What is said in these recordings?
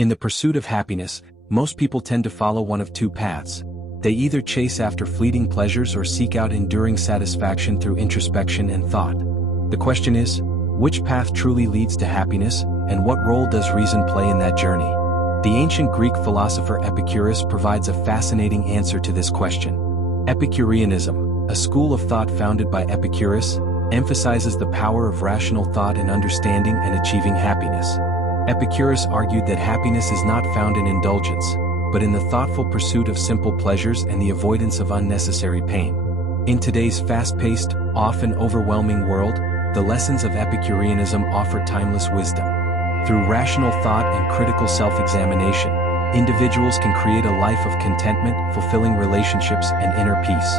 In the pursuit of happiness, most people tend to follow one of two paths. They either chase after fleeting pleasures or seek out enduring satisfaction through introspection and thought. The question is, which path truly leads to happiness, and what role does reason play in that journey? The ancient Greek philosopher Epicurus provides a fascinating answer to this question. Epicureanism, a school of thought founded by Epicurus, emphasizes the power of rational thought in understanding and achieving happiness. Epicurus argued that happiness is not found in indulgence, but in the thoughtful pursuit of simple pleasures and the avoidance of unnecessary pain. In today's fast-paced, often overwhelming world, the lessons of Epicureanism offer timeless wisdom. Through rational thought and critical self-examination, individuals can create a life of contentment, fulfilling relationships, and inner peace.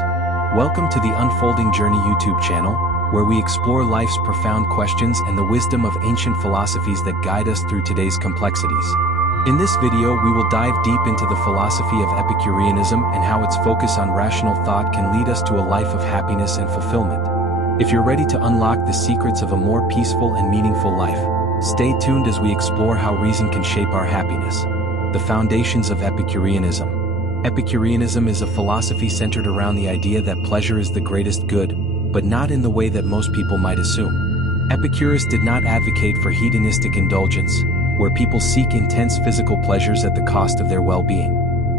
Welcome to the Unfolding Journey YouTube channel, where we explore life's profound questions and the wisdom of ancient philosophies that guide us through today's complexities. In this video, we will dive deep into the philosophy of Epicureanism and how its focus on rational thought can lead us to a life of happiness and fulfillment. If you're ready to unlock the secrets of a more peaceful and meaningful life, stay tuned as we explore how reason can shape our happiness. The foundations of Epicureanism. Epicureanism is a philosophy centered around the idea that pleasure is the greatest good, but not in the way that most people might assume. Epicurus did not advocate for hedonistic indulgence, where people seek intense physical pleasures at the cost of their well-being.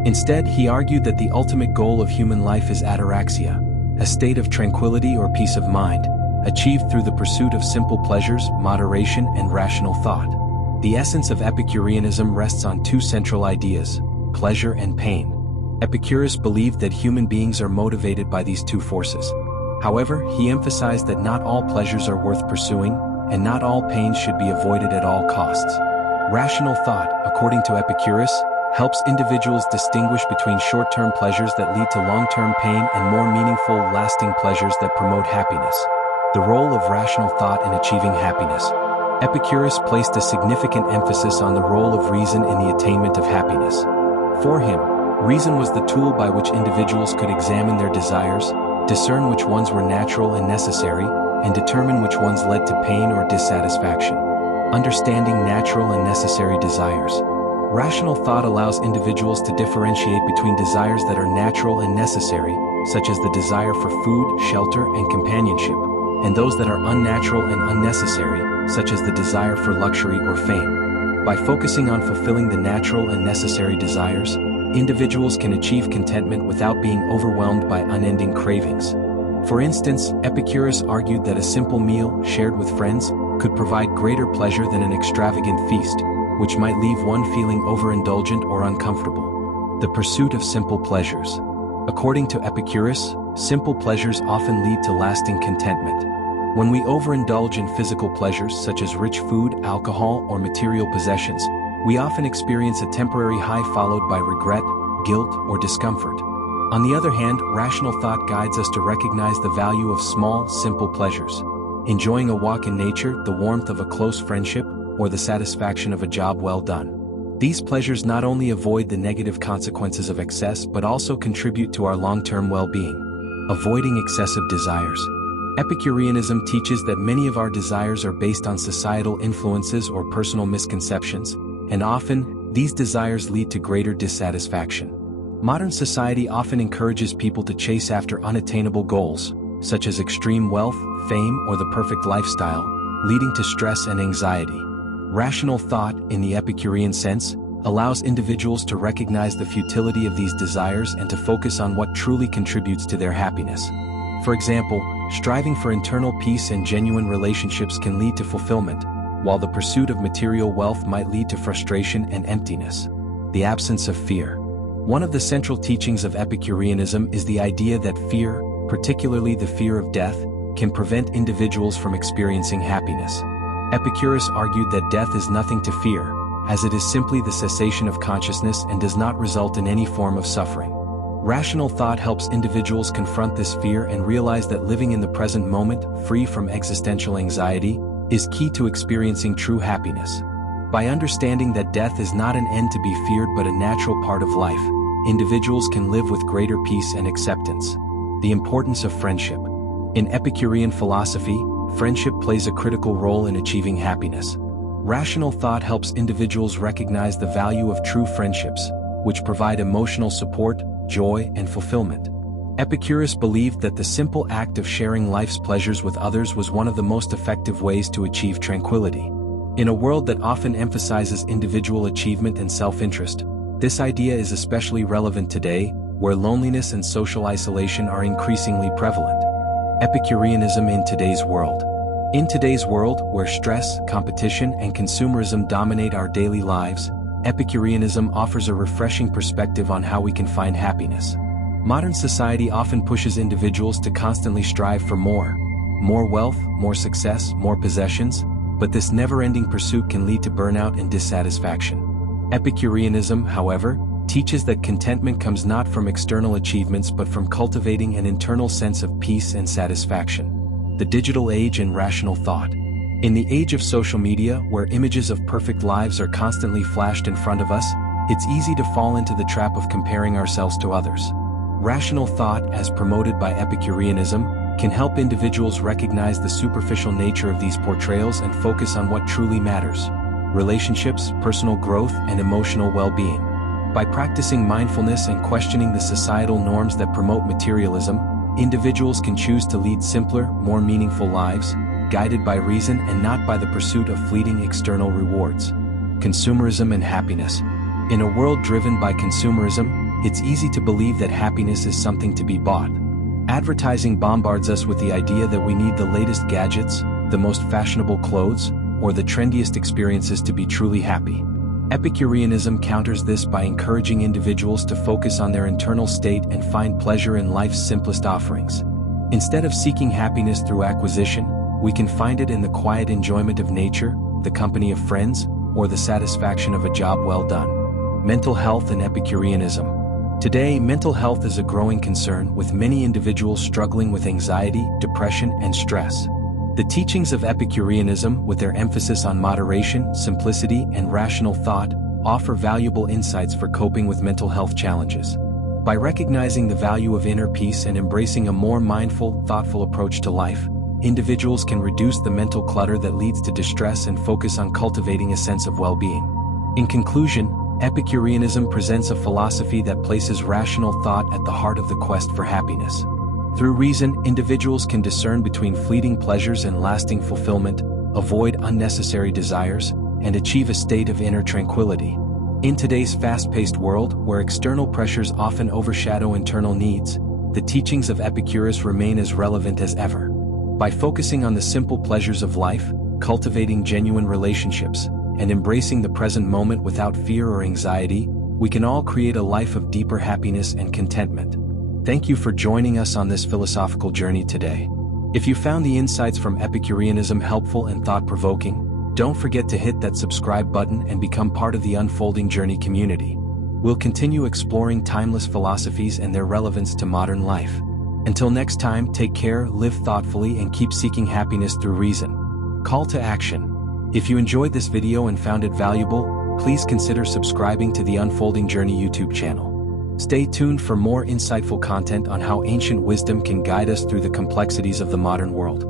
Instead, he argued that the ultimate goal of human life is ataraxia, a state of tranquility or peace of mind, achieved through the pursuit of simple pleasures, moderation, and rational thought. The essence of Epicureanism rests on two central ideas: pleasure and pain. Epicurus believed that human beings are motivated by these two forces. However, he emphasized that not all pleasures are worth pursuing, and not all pains should be avoided at all costs. Rational thought, according to Epicurus, helps individuals distinguish between short-term pleasures that lead to long-term pain and more meaningful, lasting pleasures that promote happiness. The role of rational thought in achieving happiness. Epicurus placed a significant emphasis on the role of reason in the attainment of happiness. For him, reason was the tool by which individuals could examine their desires, discern which ones were natural and necessary, and determine which ones led to pain or dissatisfaction. Understanding natural and necessary desires. Rational thought allows individuals to differentiate between desires that are natural and necessary, such as the desire for food, shelter, and companionship, and those that are unnatural and unnecessary, such as the desire for luxury or fame. By focusing on fulfilling the natural and necessary desires, individuals can achieve contentment without being overwhelmed by unending cravings. For instance, Epicurus argued that a simple meal, shared with friends, could provide greater pleasure than an extravagant feast, which might leave one feeling overindulgent or uncomfortable. The pursuit of simple pleasures. According to Epicurus, simple pleasures often lead to lasting contentment. When we overindulge in physical pleasures such as rich food, alcohol, or material possessions, we often experience a temporary high followed by regret, guilt, or discomfort. On the other hand, rational thought guides us to recognize the value of small, simple pleasures. Enjoying a walk in nature, the warmth of a close friendship, or the satisfaction of a job well done. These pleasures not only avoid the negative consequences of excess but also contribute to our long-term well-being. Avoiding excessive desires. Epicureanism teaches that many of our desires are based on societal influences or personal misconceptions, and often, these desires lead to greater dissatisfaction. Modern society often encourages people to chase after unattainable goals, such as extreme wealth, fame, or the perfect lifestyle, leading to stress and anxiety. Rational thought, in the Epicurean sense, allows individuals to recognize the futility of these desires and to focus on what truly contributes to their happiness. For example, striving for internal peace and genuine relationships can lead to fulfillment, while the pursuit of material wealth might lead to frustration and emptiness. The absence of fear. One of the central teachings of Epicureanism is the idea that fear, particularly the fear of death, can prevent individuals from experiencing happiness. Epicurus argued that death is nothing to fear, as it is simply the cessation of consciousness and does not result in any form of suffering. Rational thought helps individuals confront this fear and realize that living in the present moment, free from existential anxiety, is key to experiencing true happiness. By understanding that death is not an end to be feared but a natural part of life, individuals can live with greater peace and acceptance. The importance of friendship. In Epicurean philosophy, friendship plays a critical role in achieving happiness. Rational thought helps individuals recognize the value of true friendships, which provide emotional support, joy, and fulfillment. Epicurus believed that the simple act of sharing life's pleasures with others was one of the most effective ways to achieve tranquility. In a world that often emphasizes individual achievement and self-interest, this idea is especially relevant today, where loneliness and social isolation are increasingly prevalent. Epicureanism in today's world. In today's world, where stress, competition, and consumerism dominate our daily lives, Epicureanism offers a refreshing perspective on how we can find happiness. Modern society often pushes individuals to constantly strive for more wealth, more success, more possessions, but this never-ending pursuit can lead to burnout and dissatisfaction. Epicureanism, however, teaches that contentment comes not from external achievements but from cultivating an internal sense of peace and satisfaction. The digital age and rational thought. In the age of social media, where images of perfect lives are constantly flashed in front of us, it's easy to fall into the trap of comparing ourselves to others. Rational thought, as promoted by Epicureanism, can help individuals recognize the superficial nature of these portrayals and focus on what truly matters: relationships, personal growth, and emotional well-being. By practicing mindfulness and questioning the societal norms that promote materialism, individuals can choose to lead simpler, more meaningful lives, guided by reason and not by the pursuit of fleeting external rewards. Consumerism and happiness. In a world driven by consumerism, it's easy to believe that happiness is something to be bought. Advertising bombards us with the idea that we need the latest gadgets, the most fashionable clothes, or the trendiest experiences to be truly happy. Epicureanism counters this by encouraging individuals to focus on their internal state and find pleasure in life's simplest offerings. Instead of seeking happiness through acquisition, we can find it in the quiet enjoyment of nature, the company of friends, or the satisfaction of a job well done. Mental health and Epicureanism. Today, mental health is a growing concern, with many individuals struggling with anxiety, depression, and stress. The teachings of Epicureanism, with their emphasis on moderation, simplicity, and rational thought, offer valuable insights for coping with mental health challenges. By recognizing the value of inner peace and embracing a more mindful, thoughtful approach to life, individuals can reduce the mental clutter that leads to distress and focus on cultivating a sense of well-being. In conclusion, Epicureanism presents a philosophy that places rational thought at the heart of the quest for happiness. Through reason, individuals can discern between fleeting pleasures and lasting fulfillment, avoid unnecessary desires, and achieve a state of inner tranquility. In today's fast-paced world, where external pressures often overshadow internal needs, the teachings of Epicurus remain as relevant as ever. By focusing on the simple pleasures of life, cultivating genuine relationships, and embracing the present moment without fear or anxiety, we can all create a life of deeper happiness and contentment. Thank you for joining us on this philosophical journey today. If you found the insights from Epicureanism helpful and thought-provoking, don't forget to hit that subscribe button and become part of the Unfolding Journey community. We'll continue exploring timeless philosophies and their relevance to modern life. Until next time, take care, live thoughtfully, and keep seeking happiness through reason. Call to action. If you enjoyed this video and found it valuable, please consider subscribing to the Unfolding Journey YouTube channel. Stay tuned for more insightful content on how ancient wisdom can guide us through the complexities of the modern world.